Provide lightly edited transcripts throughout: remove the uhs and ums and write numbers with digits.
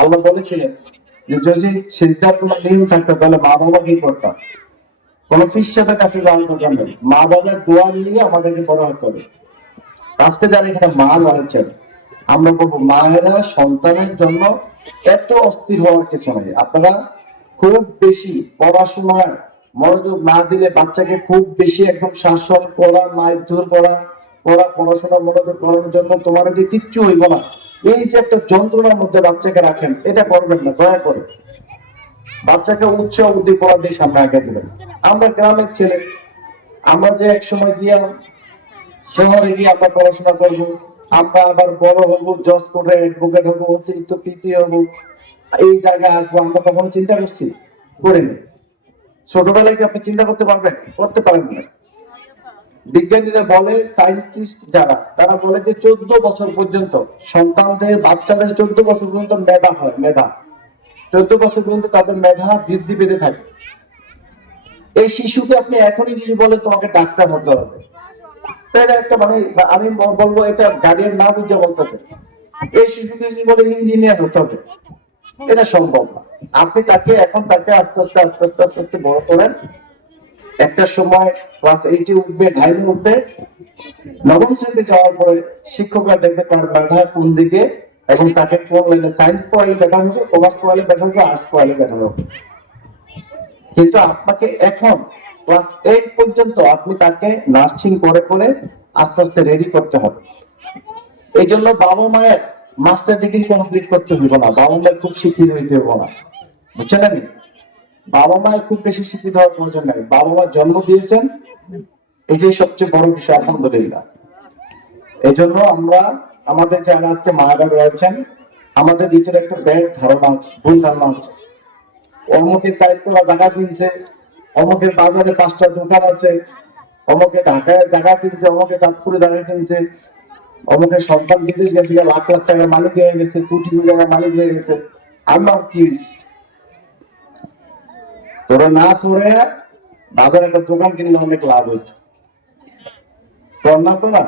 আল্লাহ বলেছিলেন যে যদি সিদ্ধার্থ নিয়ম থাকতো তাহলে মা বাবা কি করতাম, কোন ফিসাদের কাছে যাওয়ার দরকার নেই, মা বাবার দোয়া নিয়ে আমাদেরকে বড় হতে হবে। আজকে যারা এখানে মা রয়েছেন, আমরা বলবো মায়েরা সন্তানের জন্য এত অস্থির হওয়ার কিছু নেই। আপনারা খুব বেশি পড়াশোনার মনোযোগ না দিলে বাচ্চাকে খুব বেশি একদম শাসন করা, মারধর করা, পড়াশোনার মনোযোগ করানোর জন্য তোমার যে কিচ্ছু হইব না, এই যে একটা যন্ত্রণার মধ্যে বাচ্চাকে রাখেন, এটা করবেন না দয়া করে। বাচ্চাকে উৎসাহ উদ্দীপনা দিয়ে সামনে আগে দিবেন। আমরা গ্রামের ছেলে, আমরা যে এক সময় গিয়ে শহরে গিয়ে আমরা পড়াশোনা করবো, আমরা আবার বড় হবো, জজ করে অ্যাডভোকেট হবো, অতিরিক্ত পিটি হবো, এই জায়গায় আসবো, আমরা কখনো চিন্তা করছি? করিনি। ছোটবেলায় কি আপনি চিন্তা করতে পারবেন? করতে পারেন না। বিজ্ঞানীরা বলে, সায়েন্টিস্ট যারা, তারা বলে যে 14 বছর পর্যন্ত সন্তানদের, বাচ্চাদের 14 বছর পর্যন্ত মেধা হয়, মেধা 14 বছর পর্যন্ত তাদের মেধা বৃদ্ধি পেতে থাকে। এই শিশুকে আপনি এখনই কিছু বলে তোমাকে ডাক্তার হতে হবে, তাহলে একটা মানে আমি বলবো এটা গাড়ির না বুঝে বলতেছে। এই শিশুকে যদি বলে ইঞ্জিনিয়ার হতে হবে, এটা সম্ভব না। আপনি তাকে এখন তাকে আস্তে আস্তে আস্তে আস্তে আস্তে আস্তে বড় করেন। একটা সময় ক্লাস 8 উঠবে, 9 উঠবে, নবম শ্রেণীতে যাওয়ার পরে শিক্ষকরা দেখবে তার মেধা কোন দিকে এবং তাকে কোন লাইনে, সায়েন্স পড়ালে দেখা হবে, কমার্স পড়ালে দেখা হবে, আর্টস পড়ালে দেখা হবে। কিন্তু আপনাকে এখন ক্লাস 8 পর্যন্ত আপনি তাকে নার্সিং করে করে আস্তে আস্তে রেডি করতে হবে। এই জন্য বাবা মায়ের মাস্টার ডিগ্রি কমপ্লিট করতে হইব না, বাবা মায়ের খুব শিক্ষিত হইতে হইব না, বুঝছেন? আমি বাবা মায়ের খুব বেশি শিক্ষিত হওয়ার প্রয়োজন নাই। বাবা মা জন্ম দিয়েছেন, এটাই সবচেয়ে বড় বিষয়, আলহামদুলিল্লাহ। এই জন্য আমরা আমাদের যারা আজকে মায়েরা রয়েছেন, আমাদের ভিতরে একটা ব্যাড ধারণা আছে, ভুল ধারণা আছে। অমুকে সাইড করা জায়গা কিনছে, অমুকের বাজারে 5টা দোকান আছে, অমুকে ঢাকায় জায়গা কিনছে, অমুকে চাঁদপুরে জায়গা কিনছে, অমুকের সন্তান বিদেশ গেছে, লাখ লাখ টাকার মালিক হয়ে গেছে, কোটি কোটি টাকার মালিক হয়ে গেছে। আমার কি তোরা না পড়ে বাজারে একটা দোকান কিনলে অনেক লাভ হইতো, তোর না তোরা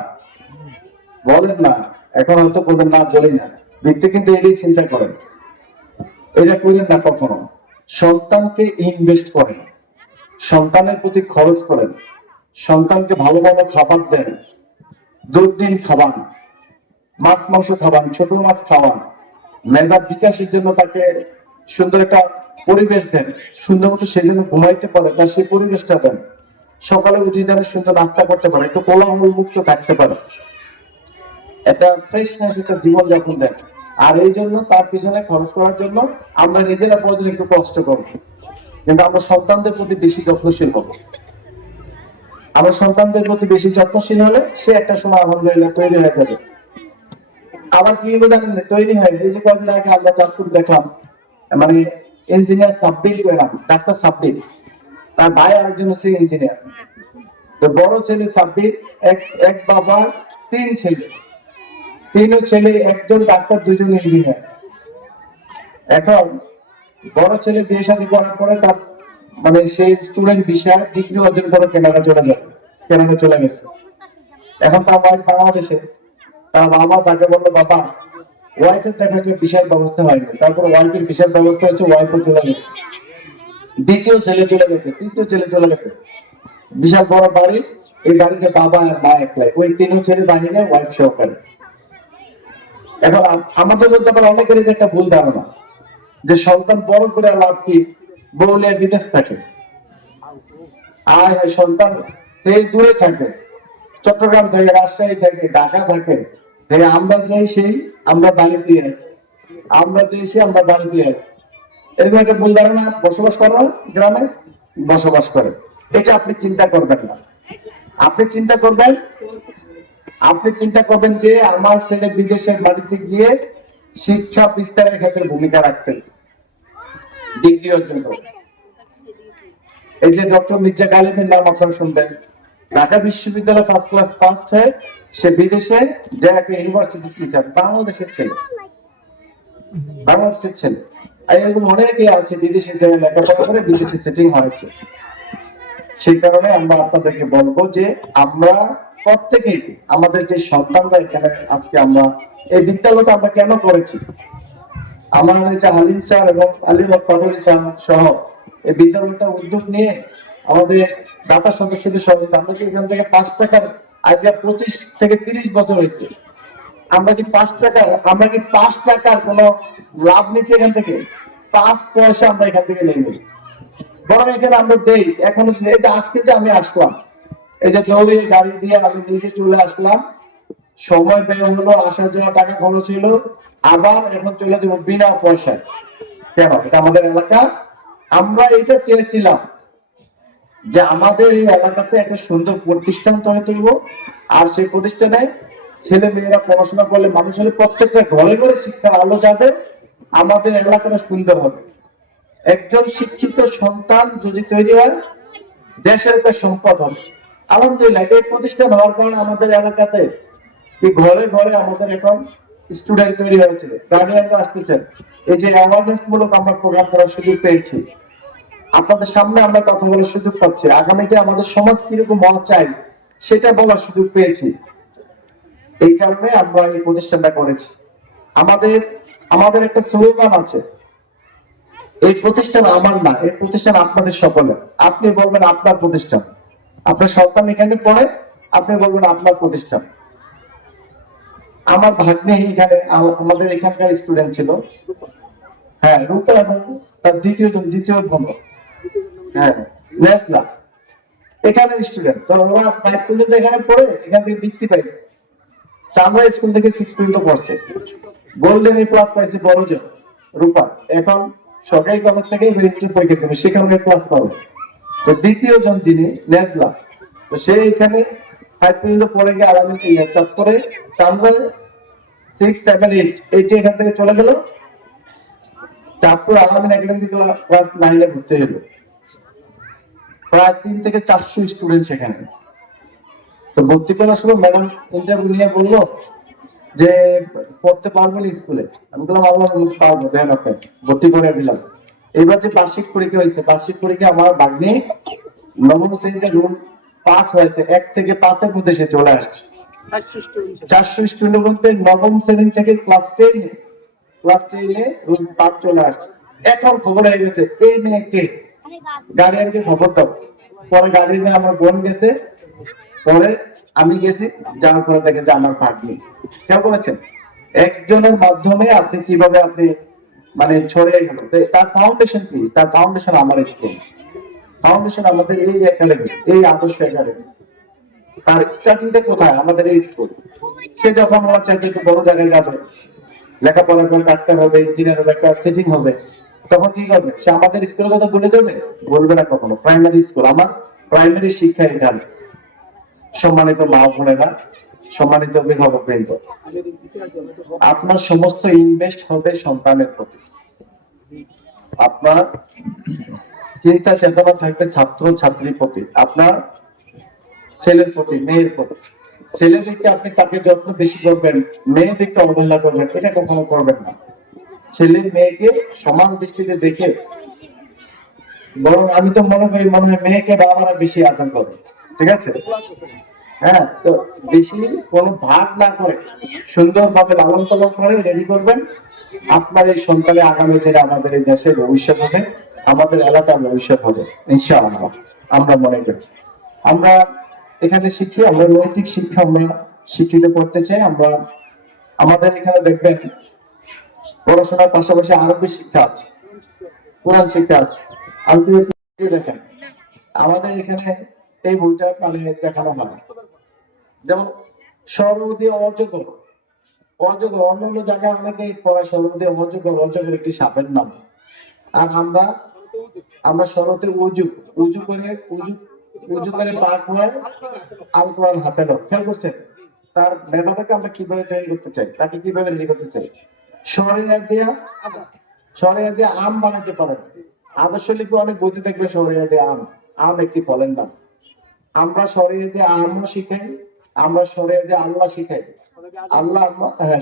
বলেন না, এখন হয়তো কোন না বলি না, ব্যক্তি কিন্তু এটাই চিন্তা করেন। এটা করেন না কখনো। সন্তানকে ইনভেস্ট করেন, সন্তানের প্রতি খরচ করেন, সন্তানকে ভালো ভালো খাবার দেন, দুধ ডিম খাওয়ান, মাছ মাংস খাওয়ান, ছোট মাছ খাওয়ান, মেধা বিকাশের জন্য তাকে সুন্দর একটা পরিবেশ দেন, সুন্দর মতো সে যেন ঘুমাইতে পারে তার সেই পরিবেশটা দেন, সকালে উঠে যেন সুন্দর নাস্তা করতে পারে, একটু কোলাহল মুক্ত থাকতে পারে, একটা ফ্রেশনেস একটা জীবন যাপন দেন। আর এই জন্য তার পিছনে খরচ করার জন্য আমরা নিজেরা প্রয়োজন একটু কষ্ট করব, কিন্তু আমরা সন্তানদের প্রতি বেশি যত্নশীল হব। আমরা সন্তানদের প্রতি বেশি যত্নশীল হলে সে একটা সময় আলহামদুলিল্লাহ তৈরি হয়ে যাবে। আবার কি জানেন তৈরি হয়, এই যে কয়েকদিন আগে আমরা চাঁদপুর দেখলাম, মানে ইঞ্জিনিয়ার সাব্বির পেলাম, ডাক্তার সাব্বির, তার ভাই আরেকজন হচ্ছে ইঞ্জিনিয়ার। তো বড় ছেলে সাব্বির, এক এক বাবা 3 ছেলে, 3 ছেলে, একজন ডাক্তার, 2জন ইঞ্জিনিয়ার। এখন বড় ছেলে বিয়ে শাদী করার পরে তার মানে সেই স্টুডেন্ট বিষয় ডিগ্রি অর্জন করে কেনাডা চলে যাবে, কেনাডা চলে গেছে। এখন তার ওয়াইফ বাংলাদেশে, তার বাবা তাকে বললো, বাবা ওয়াইফের দেখা একটা বিশাল ব্যবস্থা হয়নি। তারপর ওয়াইফের বিশাল ব্যবস্থা হচ্ছে, ওয়াইফও চলে গেছে, দ্বিতীয় ছেলে চলে গেছে, তৃতীয় ছেলে চলে গেছে, বিশাল বড় বাড়ি, এই বাড়িতে বাবা আর মা একলাই, ওই 3 ছেলে বাহিনী, ওয়াইফ সহকারে। এখন আমাদের মধ্যে আবার অনেকেরই একটা ভুল ধারণা যে সন্তান বড় করে লাভ কি, বউলে বিদেশ থাকে, আর সন্তান এই দূরে থাকে, চট্টগ্রাম থেকে, রাজশাহী থেকে, ঢাকা থাকে, আমরা যাই সেই আমরা বাড়িতে আছি, আমরা যাই সেই আমরা বাড়িতে আছি, এরকম একটা ভুল ধারণা বসবাস করা গ্রামে বসবাস করে। এটা আপনি চিন্তা করবেন না। আপনি চিন্তা করবেন, আপনি চিন্তা করবেন যে আমার ছেলে বিদেশের বাড়িতে গিয়ে শিক্ষা বিস্তারের ক্ষেত্রে ভূমিকা রাখতে, ডিগ্রি অর্জন করবে। এই যে ডক্টর মির্জা গালিবের নাম আপনারা শুনবেন, ঢাকা বিশ্ববিদ্যালয় ফার্স্ট ক্লাস ফার্স্ট হয়ে সে বিদেশে যে একটা ইউনিভার্সিটি টিচার, বাংলাদেশের ছেলে, বাংলাদেশের ছেলে। এরকম অনেকেই আছে বিদেশে যে লেখাপড়া করে বিদেশে সেটিং হয়েছে। সেই কারণে আমরা আপনাদেরকে বলবো যে আমরা প্রত্যেকেই আমাদের যে সন্তানরা এখানে আজকে আমরা এই বিদ্যালয়টা আমরা কেন করেছি, আমার হচ্ছে হালিম স্যার এবং আলিম পাটোয়ারি স্যার সহ এই বিদ্যালয়টা উদ্যোগ নিয়ে আমাদের দাতা সদস্যদের সহযোগিতা আমরা কি এখান থেকে 5 টাকার আজকে 25 থেকে 30 বছর হয়েছে আমরা কি 5 টাকার কোনো লাভ নিচ্ছি এখান থেকে? 5 পয়সা আমরা এখান থেকে নেই নাই। বরং এখানে আমরা দেই। এখন এই যে আজকে যে আমি আসলাম, এই যে দৌড়ে গাড়ি দিয়ে আমি নিজে চলে আসলাম, সময় ব্যয় হলো, আসা যাওয়া টাকা খরচ হলো, আবার এখন চলে যাবো বিনা পয়সায়। কেন? এটা আমাদের এলাকা। আমরা এটা চেয়েছিলাম যে আমাদের এই এলাকাতে একটা সুন্দর প্রতিষ্ঠান তৈরি করব, আর সেই প্রতিষ্ঠানে ছেলে মেয়েরা পড়াশোনা করলে মানুষ হলে প্রত্যেকটা ঘরে ঘরে শিক্ষার আলো যাবে, আমাদের এলাকাটা সুন্দর হবে। একজন শিক্ষিত সন্তান যদি তৈরি হয়, দেশের একটা সম্পদ হবে। আলহামদুলিল্লাহ এই প্রতিষ্ঠান হওয়ার কারণে আমাদের এলাকাতে ঘরে ঘরে আমাদের এখন স্টুডেন্ট তৈরি হয়েছে, গার্ডিয়ানরা আসতেছেন। এই যে অ্যাওয়ারনেস মূলক আমরা প্রোগ্রাম করার সুযোগ পেয়েছি, আপনাদের সামনে আমরা কথা বলার সুযোগ পাচ্ছি, আগামীতে আমাদের সমাজ কিরকম হওয়া চাই সেটা বলার সুযোগ পেয়েছি। এই কারণে আমরা এই প্রতিষ্ঠানটা করেছি। আমাদের আমাদের একটা স্লোগান আছে, এই প্রতিষ্ঠান আমার না, এই প্রতিষ্ঠান আপনাদের সকলের। আপনি বলবেন আপনার প্রতিষ্ঠান, আপনার সন্তান এখানে পড়ে, আপনি বলবেন আপনার প্রতিষ্ঠান। আমার ভাগ্নে এখানে আমাদের এখানকার স্টুডেন্ট ছিল, হ্যাঁ রূপা, এবং তার দ্বিতীয় বোন, হ্যাঁ নেসলা, এখানে স্টুডেন্ট। তো ওরা 5 পর্যন্ত এখানে পড়ে এখান থেকে বৃত্তি পাইছে। চামড়া স্কুল থেকে 6 পর্যন্ত পড়ছে, গোল্ডেন এ প্লাস পাইছে বড়জন রূপা। এখন সরকারি কলেজ থেকে মেরিটের পরীক্ষা দেবে, সেখানে ক্লাস পাবে। তো দ্বিতীয় জন যিনি নেসলা, তো সে এখানে 5 পর্যন্ত পড়ে গিয়ে আলাদা চাঁদপুরে চামড়া 6, 7, 8 এখান থেকে চলে গেল চাঁদপুর আলামিন একাডেমি ক্লাস 9 ভর্তি হলো। প্রায় 3 থেকে 400 স্টুডেন্ট সেখানে। তো ভর্তি করার সময় ম্যাডাম ইন্টারভিউ নিয়ে বললো যে পড়তে পারবেন স্কুলে? আমি বললাম আল্লাহ পারবো, দেন আপনি ভর্তি করে দিলাম। এবার যে বার্ষিক পরীক্ষা হয়েছে, বার্ষিক পরীক্ষা আমার ভাগ্নে নবম শ্রেণীতে রুল পাস হয়েছে, 1 থেকে 5-এর মধ্যে সে চলে আসছে। 400 স্টুডেন্টের মধ্যে নবম শ্রেণী থেকে ক্লাস 10-এ রুল পাস চলে আসছে। এখন খবর হয়ে গেছে এই মেয়েকে গার্ডিয়ানকে খবর দাও। পরে গার্ডিয়ানে আমার বোন গেছে, পরে আমি গেছি, যাওয়ার পরে দেখে যে আমার ভাগ্নি। কেমন বলেছেন? একজনের মাধ্যমে আপনি কিভাবে আপনি মানে ছড়িয়ে গেল। তার ফাউন্ডেশন কি? তার ফাউন্ডেশন আমার স্কুল, ফাউন্ডেশন আমাদের এই একাডেমি, এই আদর্শ একাডেমি। তার স্টার্টিংটা কোথায়? আমাদের এই স্কুল। সে যখন আমার চাইতে একটু বড় জায়গায় যাবে, লেখাপড়া করে ডাক্তার হবে, ইঞ্জিনিয়ার হবে, একটা সেটিং হবে, তখন কি করবে? সে আমাদের স্কুলের কথা ভুলে যাবে? বলবে না কখনো। প্রাইমারি স্কুল, আমার প্রাইমারি শিক্ষা এখানে। সম্মানিত মা বোনেরা, সম্মানিত অভিভাবকবৃন্দ, আপনার সমস্ত ইনভেস্ট হবে সন্তানের প্রতি। আপনার চিন্তা চেতনা থাকবে ছাত্র ছাত্রীর প্রতি, আপনার ছেলের প্রতি, মেয়ের প্রতি। ছেলে দিকে আপনি তাকে যত্ন বেশি করবেন, মেয়ে দিকে অবহেলা করবেন, এটা কখনো করবেন না। ছেলে মেয়েকে সমান দৃষ্টিতে দেখে, বরং আমি তো মনে হয় মেয়েকে বাবারা বেশি আদর করে। ঠিক আছে? হ্যাঁ, তো বেশি কোনো ভাগ না করে সুন্দরভাবে লালন পালন করে রেডি করবেন। আপনার এই সন্তানের আগামী দিনে আমাদের এই দেশের ভবিষ্যৎ হবে, আমাদের এলাকার ভবিষ্যৎ হবে ইনশাআল্লাহ। আমরা মনে করি আমরা এখানে শিখি, আমরা নৈতিক শিক্ষা আমরা শিক্ষিত করতে চাই। আমরা আমাদের এখানে দেখবেন পড়াশোনার পাশাপাশি আরবি শিক্ষা আছে, কোরআন শিক্ষা আছে। আরবি দেখেন আমাদের এখানে এই বইটা মানে দেখানো হয়, যেমন সর্বদি অযোগ্য, অন্য জায়গায় অনেকে পড়া সর্বদি অযোগ্য একটি সাপের নাম। আর আমরা সরতে উজু করে পাক হয়ে আল কোরআন হাতে নাও। খেয়াল করছেন? তার মেধাটাকে আমরা কিভাবে তৈরি করতে চাই, তাকে কিভাবে রেডি করতে চাই। শরিয়া দিয়ে আম বানাতে পারেন। আদর্শ লিপি অনেক বইতে দেখবে শরিয়া দিয়ে আম একটি ফলের নাম। আমরা শরিয়া দিয়ে আমও শিখাই, আমরা শরিয়া দিয়ে আল্লাহ শিখাই,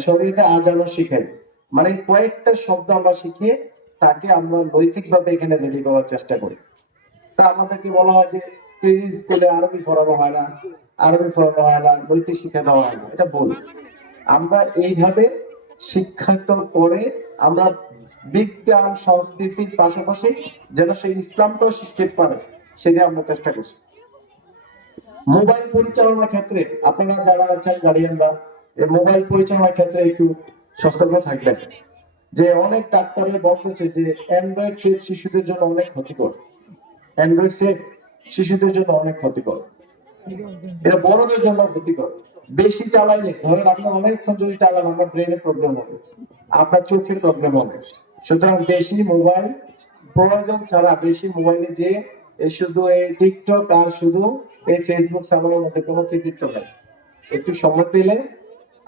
শরিয়া দিয়ে আজানও শিখাই। মানে কয়েকটা শব্দ আমরা শিখিয়ে তাকে আমরা নৈতিকভাবে এখানে রেডি করার চেষ্টা করি। তা আমাদেরকে বলা হয় যে স্কুলে আরবি পড়ানো হয় না, নৈতিক শিক্ষা দেওয়া হয় না, এটা ভুল। আমরা এইভাবে শিক্ষিত করে আমরা বিজ্ঞান সংস্কৃতির পাশাপাশি যেন সেই ইসলামটাও শিখতে পারে, সেটা আমরা চেষ্টা করছি। মোবাইল পরিচালনার ক্ষেত্রে আপনারা যারা আছেন গার্ডিয়ানরা, এই মোবাইল পরিচালনার ক্ষেত্রে একটু সতর্ক থাকবেন। যে অনেক ডাক্তারে বলতেছে যে অ্যান্ড্রয়েড সেট শিশুদের জন্য অনেক ক্ষতিকর, অ্যান্ড্রয়েড সেট শিশুদের জন্য অনেক ক্ষতিকর, এটা বড়দের জন্য ক্ষতিকর। বেশি চালাইলে ধরেন আপনি অনেকক্ষণ যদি চালান, আপনার ব্রেনে প্রবলেম হবে, আপনার চোখের প্রবলেম হবে। সুতরাং বেশি মোবাইল প্রয়োজন ছাড়া বেশি মোবাইলে যে শুধু এই টিকটক আর শুধু এই ফেসবুক চালানোর মধ্যে কোনো কৃতিত্ব নেই। একটু সময় পেলে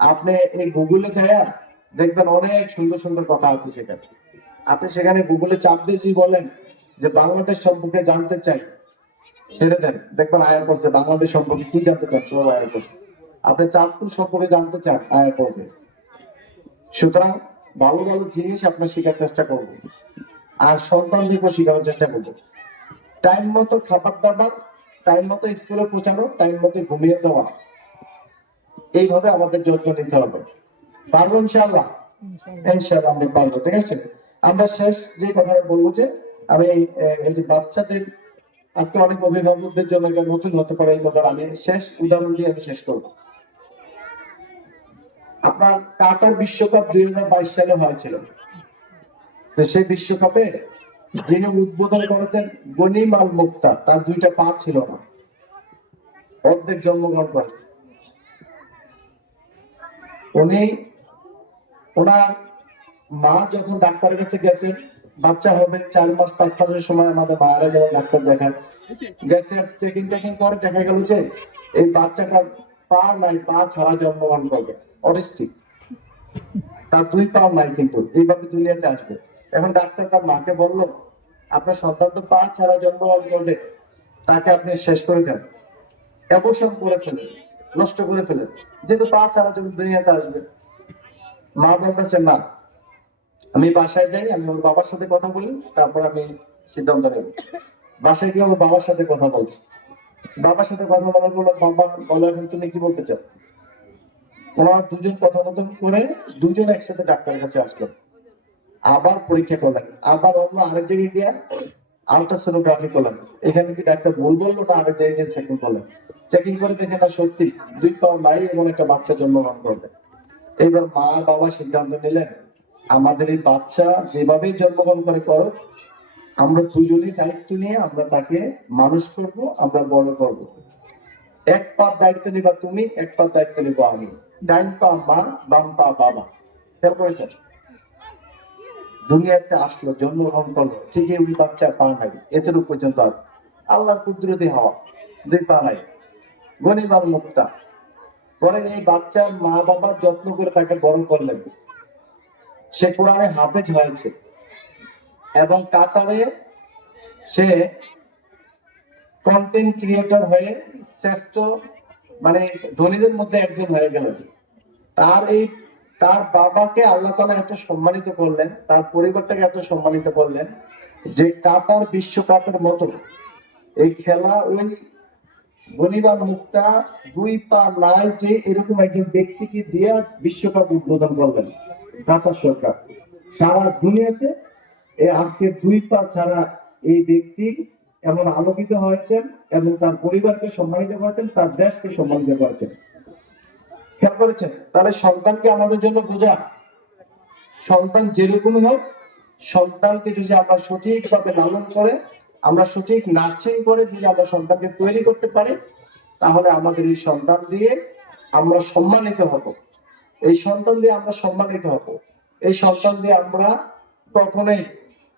আপনি এই গুগলে যায় দেখবেন অনেক সুন্দর সুন্দর কথা আছে সেখানে। আপনি সেখানে গুগলে চাপ দিয়ে যদি বলেন যে বাংলাদেশ সম্পর্কে জানতে চাই, ছেড়ে দেন, দেখবেন আয়া করছে বাংলাদেশ সম্পর্কে কি জানতে চান, সব আয়া করছে। আপনি চাঁদপুর সম্পর্কে জানতে চান, আয়া করছে। সুতরাং ভালো ভালো জিনিস আপনার শেখার চেষ্টা করবো, আর সন্তানদেরকে শেখানোর চেষ্টা করবো। টাইম মতো খাবার দাবার, টাইম মতো স্কুলে পৌঁছানো, টাইম মতো ঘুমিয়ে দেওয়া, এইভাবে আমাদের যত্ন নিতে হবে। পারবো ইনশাআল্লাহ? ইনশাআল্লাহ আমরা পারবো। ঠিক আছে, আমরা শেষ যে কথাটা বলবো যে আমি এই যে বাচ্চাদের, আজকে অনেক অভিভাবকদের জন্য এটা নতুন হতে পারে এই কথা, আমি শেষ উদাহরণ দিয়ে আমি শেষ করবো। আপনার কাতার বিশ্বকাপ 2022 সালে হয়েছিল, তো সেই বিশ্বকাপে যিনি উদ্বোধন করেছেন গনিম আল মুক্তা, তার দুইটা পা ছিল না, অর্ধেক জন্মগ্রহণ করেছে। উনি, ওনার মা যখন ডাক্তারের কাছে গেছেন, বাচ্চা হবে 4 মাস 5 মাসের সময় আমাদের মায়েরা যখন ডাক্তার দেখান গেছে, চেকিং টেকিং করে দেখা গেল যে এই বাচ্চাটার পা নাই, পা ছাড়া জন্মগ্রহণ করবে, অটিস্টিক, তার 2 পা নাই, কিন্তু এইভাবে দুনিয়াতে আসবে। এখন ডাক্তার তার মাকে বললো, আপনার সন্তান তো পা ছাড়া জন্মগ্রহণ করবে, তাকে আপনি শেষ করে দেন, অ্যাবর্শন করে ফেলেন, নষ্ট করে ফেলেন, যেহেতু পা ছাড়া যখন দুনিয়াতে আসবে। মা বলতেছে না, আমি বাসায় যাই, আমি ওর বাবার সাথে কথা বলি, তারপর আমি সিদ্ধান্ত নেব। বাসায় গিয়ে আমার বাবার সাথে কথা বলছি, বাবার সাথে কথা বলার পর বাবা বলে, এখন তুমি কি বলতে চাও? ওনারা দুজন কথা মতন করে দুজন একসাথে ডাক্তারের কাছে আসলো, আবার পরীক্ষা করলেন, আবার অন্য আরেক জায়গায় গিয়ে আলট্রাসোনোগ্রাফি করলেন। এখানে কি ডাক্তার ভুল বললো না আরেক জায়গায় চেকিং করলেন? চেকিং করে দেখে না সত্যি 2 পা নাই এবং একটা বাচ্চা জন্মগ্রহণ করবে। এবার মা বাবা সিদ্ধান্ত নিলেন, আমাদের এই বাচ্চা যেভাবেই জন্মগ্রহণ করে করো, আমরা দুজনেই দায়িত্ব নিয়ে আমরা তাকে মানুষ করব, আমরা বড় করব। 1 পার দায়িত্ব নিবা তুমি, 1 পার দায়িত্ব নিব আমি। ডাইন পা মা, বাম পা বাবা। খেয়াল করেছেন? দুনিয়াতে আসলো, জন্মগ্রহণ করলো, ঠিকই ওই বাচ্চা পা নাই, এতটুকু পর্যন্ত আছে। আল্লাহর কুদরতি হওয়া, 2 পা নাই, গনিমাল মুক্তা। পরে এই বাচ্চার মা বাবা যত্ন করে তাকে বড় করলেন, সে কোরআনে হাফেজ হয়েছে এবং কাতারে সে কন্টেন্ট ক্রিয়েটর হয়ে শ্রেষ্ঠ, মানে ধনীদের মধ্যে একজন হয়ে গেল। তার বাবাকে আল্লাহ তাআলা এত সম্মানিত করলেন, তার পরিবারটাকে এত সম্মানিত করলেন যে কাতার বিশ্বকাপের মতো এই খেলা ওই গনিবা মুক্তা 2 পা নাই যে এরকম একজন ব্যক্তিকে দিয়ে বিশ্বকাপ উদ্বোধন করলেন কাতার সরকার। সারা দুনিয়াতে আজকে 2 পা ছাড়া এই ব্যক্তি এমন আলোকিত হয়েছেন এবং তার পরিবারকে সম্মানিত করেছেন, তার দেশকে সম্মানিত করেছেন। খেয়াল করেছেন? তাহলে সন্তানকে আমাদের জন্য বোঝা, সন্তান যেরকম হোক, সন্তানকে যদি আমরা সঠিকভাবে লালন করে, আমরা সঠিক নার্সিং করে যদি আমরা সন্তানকে তৈরি করতে পারি, তাহলে আমাদের এই সন্তান দিয়ে আমরা সম্মানিত হব, এই সন্তান দিয়ে আমরা সম্মানিত হব, এই সন্তান দিয়ে আমরা কখনোই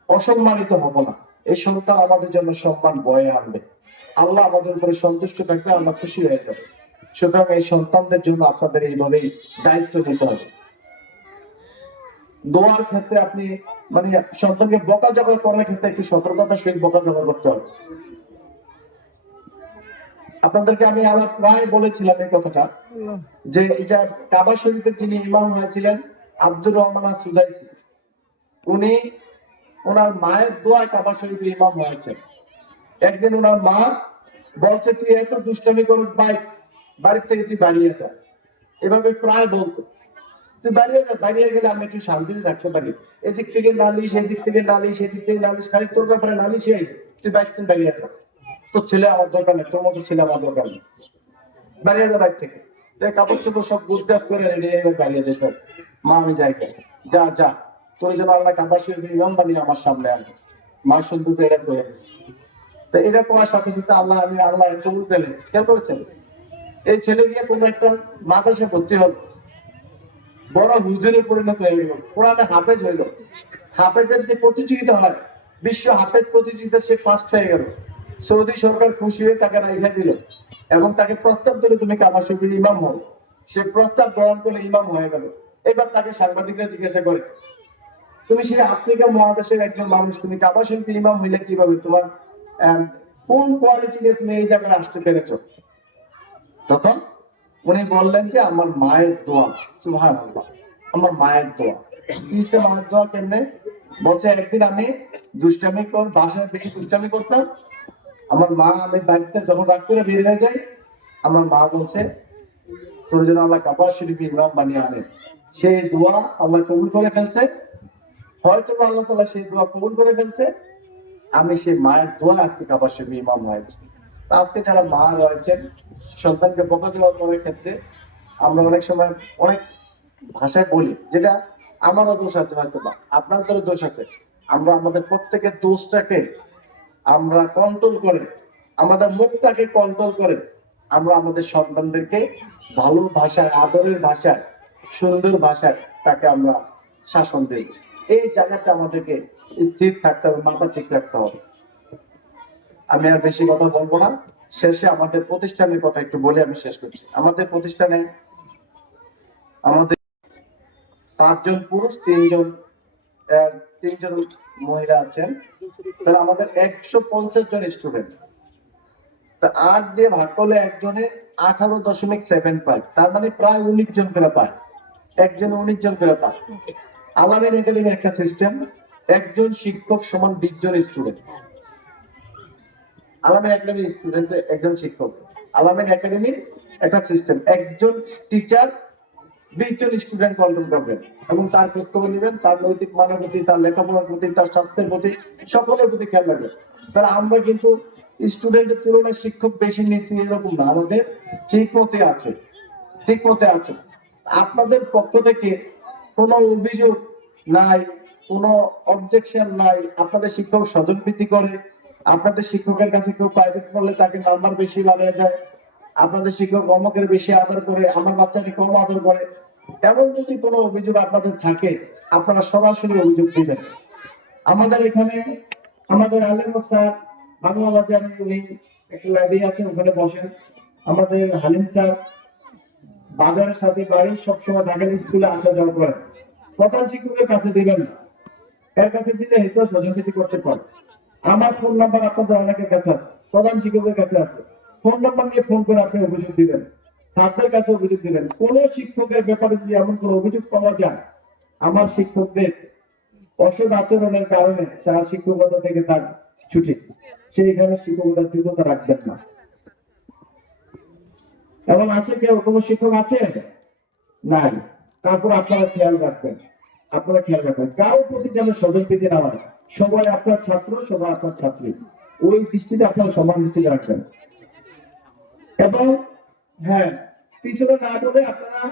অসম্মানিত হব না। এই সন্তান আমাদের জন্য সম্মান বয়ে আনবে, আল্লাহ আমাদের উপরে সন্তুষ্ট থাকবে, আমরা খুশি হয়ে যাবে। সুতরাং এই সন্তানদের জন্য আপনাদের এইভাবেই দায়িত্ব নিতে হবে। দোয়ার ক্ষেত্রে আপনি মানে সন্তানকে বকাঝকা করার ক্ষেত্রে একটু সতর্কতার সহিত বকাঝকা করতে হবে। আপনাদেরকে আমি আবার প্রায় বলেছিলাম এই কথাটা, যে এই যে কাবা শরীফের যিনি ইমাম হয়েছিলেন আব্দুর রহমান সুদাইসি, উনি ওনার মায়ের দোয়ায় কাবা শরীফের ইমাম হয়েছেন। একদিন ওনার মা বলছে, তুই এত দুষ্টামি করিস, বাড়ি থেকে তুই বাড়িয়ে যা, এভাবে প্রায় বলতো। তুই বাইরে গেলে আমি একটু শান্তিতে থাকতে পারি। এদিক থেকে নালিশ, এদিক থেকে নালিশ, এদিক থেকে নালিশ, খালি তোর ব্যাপারে নালিশ। তুই বাইক থেকে দাঁড়িয়ে আছ, তোর ছেলে আমার দরকার নেই, তোর মতো ছেলে আমার দরকার নেই, দাঁড়িয়ে যা বাইক থেকে। কাপড় চোপড় সব গুছগাছ করে রেডি হয়ে দাঁড়িয়ে যেতে। মা আমি যাই, যা যা, তোর জন্য আল্লাহ কাবা শরীফ ইমাম বানিয়ে আমার সামনে আনবে। মা শুধু এটা করে গেছে। তো এটা করার সাথে সাথে আল্লাহ কবুল ফেলেছে। খেয়াল করেছেন? এই ছেলে গিয়ে কোনো একটা মাদ্রাসায় ভর্তি হল, বড় হুজুরে পরিণত হয়ে গেল, কোরআনে হাফেজ হইল। হাফেজের যে প্রতিযোগিতা হয়, বিশ্ব হাফেজ প্রতিযোগিতা, সে ফার্স্ট হয়ে গেল। সৌদি সরকার খুশি হয়ে তাকে রেখে দিল এবং তাকে প্রস্তাব দিল তুমি কাবা শরীফের ইমাম হও। সে প্রস্তাব গ্রহণ করে ইমাম হয়ে গেল। এবার তাকে সাংবাদিকরা জিজ্ঞাসা করে, তুমি সেই আফ্রিকা মহাদেশের একজন মানুষ, তুমি কাবা শরীফের ইমাম হইলে কিভাবে? তোমার কোন কোয়ালিটি দিয়ে তুমি এই জায়গায় আসতে পেরেছো? তখন উনি বললেন যে আমার মায়ের দোয়া। সুবহানাল্লাহ, আমার মায়ের দোয়া। কিসে মায়ের দোয়া? কেমনে? বলছে একদিন আমি বাসায় বেশি দুষ্টামি করতাম। আমার মা, আমি বাড়িতে যখন রাগ করে বের হয়ে যাই, আমার মা বলছে তোর জন্য আল্লাহ কাবা শরীফ ইমাম বানিয়ে আনে। সেই দোয়া আল্লাহ কবুল করে ফেলছে। হয়তো আল্লাহ তাআলা সেই দোয়া কবুল করে ফেলছে। আমি সেই মায়ের দোয়া আজকে কাবা শরীফ ইমাম হয়েছে। আজকে যারা মা রয়েছেন, সন্তানকে বকাঝকা করার ক্ষেত্রে আমরা অনেক সময় অনেক ভাষায় বলি, যেটা আমারও দোষ আছে, হয়তো বা আপনাদেরও দোষ আছে। আমরা আমাদের প্রত্যেকের দোষটাকে আমরা কন্ট্রোল করে, আমাদের মুখটাকে কন্ট্রোল করে আমরা আমাদের সন্তানদেরকে ভালো ভাষায়, আদরের ভাষায়, সুন্দর ভাষায় তাকে আমরা শাসন দিই। এই জায়গাটা আমাদেরকে স্থির থাকতে হবে, মাথা ঠিক রাখতে হবে। আমি আর বেশি কথা বলবো না। শেষে আমাদের প্রতিষ্ঠানের কথা একটু বলে আমি শেষ করছি। আমাদের প্রতিষ্ঠানে আমাদের 5 জন পুরুষ, 3 জন মহিলা আছেন। তাহলে আমাদের 150 জন স্টুডেন্ট। 8 দিয়ে ভাগ করলে একজনে 18.7 পায়, তার মানে প্রায় 19 জন করে পায়। একজনে 19 জন করে পায়। আলামিন একাডেমির একটা সিস্টেম, একজন শিক্ষক সমান 20 জন স্টুডেন্ট। আলামিন একাডেমির স্টুডেন্ট একজন শিক্ষক। আলামিন একাডেমির একটা সিস্টেম, একজন টিচার 20 জন স্টুডেন্ট কন্ট্রোল করবেন এবং তার খোঁজ খবর নেবেন, তার নৈতিক মানের প্রতি, তার লেখাপড়ার প্রতি, তার স্বাস্থ্যের প্রতি, সকলের প্রতি খেয়াল রাখবেন। তাহলে আমরা কিন্তু স্টুডেন্টের তুলনায় শিক্ষক বেশি নিচ্ছি এরকম না, আমাদের ঠিক মতে আছে, ঠিক মতে আছে। আপনাদের পক্ষ থেকে কোনো অভিযোগ নাই, কোনো অবজেকশন নাই। আপনাদের শিক্ষক স্বজনপ্রীতি করে, আপনাদের শিক্ষকের কাছে কেউ প্রাইভেট করলে তাকে নাম্বার বেশি বানিয়ে দেয়, আপনাদের শিক্ষক অমকের বেশি আদর করে, আমার বাচ্চাকে কম আদর করে, এমন যদি কোনো অভিযোগ আপনাদের থাকে, আপনারা সরাসরি অভিযোগ দিবেন। আমাদের এখানে আমাদের আলেম স্যার বাংলা বাজারে উনি একটা লাইব্রেরি আছে, ওখানে বসেন। আমাদের হালিম স্যার বাজারের সাথে বাড়ি, সবসময় ঢাকা স্কুলে আসা যাওয়া করেন। প্রধান শিক্ষকের কাছে দিবেন না, এর কাছে দিলে হয়তো স্বজনপ্রীতি করতে পারে। আমার ফোন নাম্বার আপনাদের অনেকের কাছে আছে, প্রধান শিক্ষকের কাছে আছে। ফোন নাম্বার নিয়ে ফোন করে আপনি অভিযোগ দিবেন, স্যারদের কাছে অভিযোগ দিবেন। কোন শিক্ষকের ব্যাপারে যদি এমন কোনো অভিযোগ পাওয়া যায়, আমার শিক্ষকদের অসৎ আচরণের কারণে তার শিক্ষকতা থেকে তার ছুটি, সেইখানে শিক্ষকতার যোগ্যতা রাখবেন না। এবং আছে কেউ, কোনো শিক্ষক আছে নাই, তারপর আপনারা খেয়াল রাখবেন, আপনারা খেয়াল রাখবেন কারোর প্রতি যেন স্বজনপ্রীতি না হয়। সবাই আপনার ছাত্র, সবাই আপনার ছাত্রী, ওই দৃষ্টিতে আপনারা সমান দৃষ্টিতে রাখবেন। এবং হ্যাঁ, পিছনে না বলে আপনারা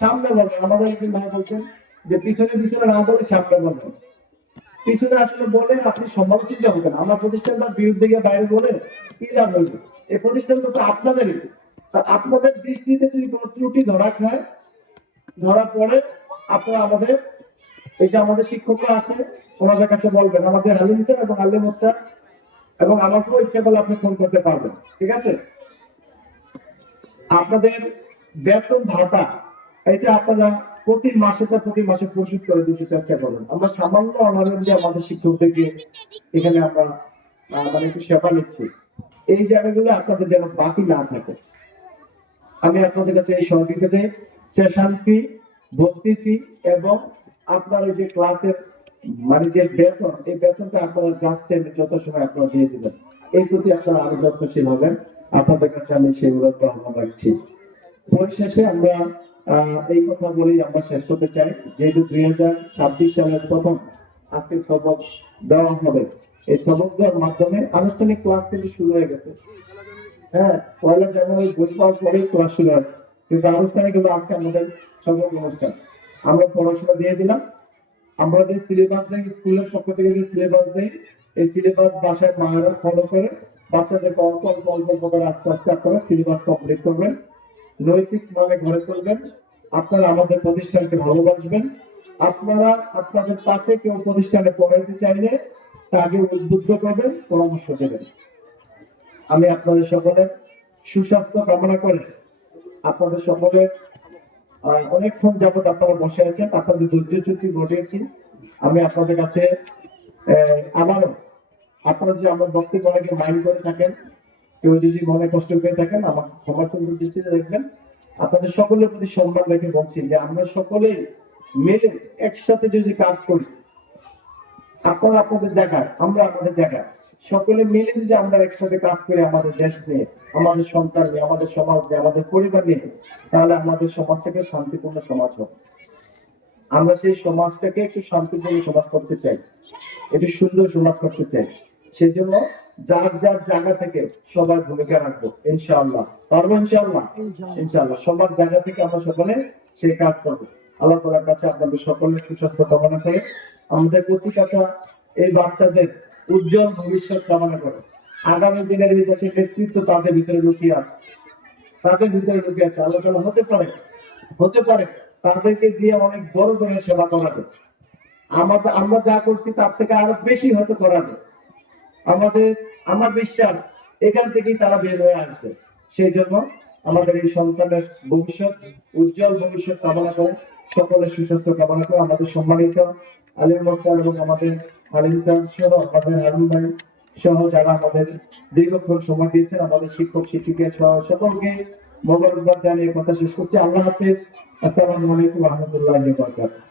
সামনে বলবেন। আমাদের একজন ভাই বলছেন যে পিছনে পিছনে না বলে সামনে বলবেন। পিছনে আসলে বলে আপনি সমালোচিত হবেন, আমার প্রতিষ্ঠানটার বিরুদ্ধে গিয়ে বাইরে বলে কি লাভ হইবে? এই প্রতিষ্ঠানটা তো আপনাদেরই। আপনাদের দৃষ্টিতে যদি কোনো ত্রুটি ধরা পড়ে, আপনারা আমাদের এই যে আমাদের শিক্ষকরা আছে ওনাদের কাছে বলবেন, আমাদের হালিম স্যার এবং আলিম স্যার এবং আমাকেও ইচ্ছা করলে আপনি ফোন করতে পারবেন, ঠিক আছে? আপনাদের বেতন ভাতা এটা আপনারা প্রতি মাসে পরিশোধ করে দিতে চেষ্টা করবেন। আমরা সামান্য যে আমাদের শিক্ষকদেরকে এখানে আমরা মানে একটু সেবা নিচ্ছি, এই জায়গাগুলো আপনাদের যেন বাকি না থাকে। আমি আপনাদের কাছে এই সহযোগিতা চাই, সেশন ফি, ভর্তি ফি এবং আপনার এই যে ক্লাসের মানে যে বেতন, এই বেতনটা আপনারা জাস্ট টাইমে যত সময় আপনারা দিয়ে দিবেন, এই প্রতি আপনারা আরো যত্নশীল হবেন। আপনাদের কাছে আমি সেইগুলো আহ্বান রাখছি। পরিশেষে আমরা এই কথা বলেই আমরা শেষ করতে চাই, যেহেতু 2026 সালের প্রথম আজকে সবক দেওয়া হবে, এই সবক দেওয়ার মাধ্যমে আনুষ্ঠানিক ক্লাস কিন্তু শুরু হয়ে গেছে। হ্যাঁ, 1 জানুয়ারি বই পাওয়ার পরেই ক্লাস শুরু হয়েছে, কিন্তু আনুষ্ঠানিক কিন্তু আজকে আমাদের সবক অনুষ্ঠান। আমরা পড়াশোনা দিয়ে দিলাম, আমরা যে সিলেবাস দেই, স্কুলের পক্ষ থেকে যে সিলেবাস দেই, এই সিলেবাস বাসায় মায়েরা ফলো করে বাচ্চাদেরকে অল্প অল্প অল্প অল্প করে আস্তে আস্তে আপনারা সিলেবাস কমপ্লিট করবেন, নৈতিক ভাবে গড়ে তুলবেন। আপনারা আমাদের প্রতিষ্ঠানকে ভালোবাসবেন। আপনারা আপনাদের পাশে কেউ প্রতিষ্ঠানে পড়াইতে চাইলে তাকে উদ্বুদ্ধ করবেন, পরামর্শ দেবেন। আমি আপনাদের সকলের সুস্বাস্থ্য কামনা করে আপনাদের সকলের অনেকক্ষণ যাবত আপনারা বসে আছেন, আপনাদের ধৈর্যচ্যুতি ঘটিয়েছি। আমি আপনাদের কাছে আবারও, আপনারা যদি আমার বক্তব্য অনেকে মাইন্ড করে থাকেন, কেউ যদি মনে কষ্ট পেয়ে থাকেন, আমার ক্ষমা সুন্দর দৃষ্টিতে দেখবেন। আপনাদের সকলের প্রতি সম্মান রেখে বলছি যে আমরা সকলেই মিলে একসাথে যদি কাজ করি, আপনারা আপনাদের জায়গায়, আমরা আমাদের জায়গায়, সকলে মিলে যে আমরা একসাথে কাজ করি আমাদের দেশ নিয়ে, আমাদের সন্তান নিয়ে, আমাদের সমাজ নিয়ে, আমাদের পরিবার নিয়ে, তাহলে আমাদের সমাজটাকে শান্তিপূর্ণ সমাজ হবে। আমরা সেই সমাজটাকে একটু শান্তিপূর্ণ সমাজ করতে চাই, একটু সুন্দর সমাজ করতে চাই। সেই জন্য যার যার জায়গা থেকে সবার ভূমিকা রাখবো, ইনশাআল্লাহ পারবো, ইনশাআল্লাহ ইনশাআল্লাহ সবার জায়গা থেকে আমরা সকলে সেই কাজ করবো। আল্লাহ তাআলার কাছে আপনাদের সকলের সুস্বাস্থ্য কামনা করে, আমাদের কচি কাঁচা এই বাচ্চাদের উজ্জ্বল ভবিষ্যৎ কামনা করে। আগামী দিনের এই দেশের নেতৃত্ব তাদের ভিতরে লুকিয়ে আছে, তাদের ভিতরে লুকিয়ে আছে। আল্লাহ তাআলা হতে পারে তাদেরকে দিয়ে অনেক বড় ধরনের সেবা করাবে। আমরা যা করছি তার থেকে আরো বেশি হতে করাবে। আমার বিশ্বাস এখান থেকেই তারা বের হয়ে আসবে। সেই জন্য আমাদের এই সন্তানের ভবিষ্যৎ, উজ্জ্বল ভবিষ্যৎ কামনা করে, সকলের সুস্বাস্থ্য কামনা করে, আমাদের সম্মানিত আলিম মোস্তার এবং আমাদের আলিম স্যার সহ আমাদের হারুন ভাই সহ যারা আমাদের দীর্ঘক্ষণ সময় দিয়েছেন, আমাদের শিক্ষক শিক্ষিকা সহ সকলকে মোবারকবাদ জানিয়ে কথা শেষ করছি। আল্লাহ হাফেজ। আসসালামু আলাইকুম ওয়া রাহমাতুল্লাহি ওয়া বারাকাতুহু।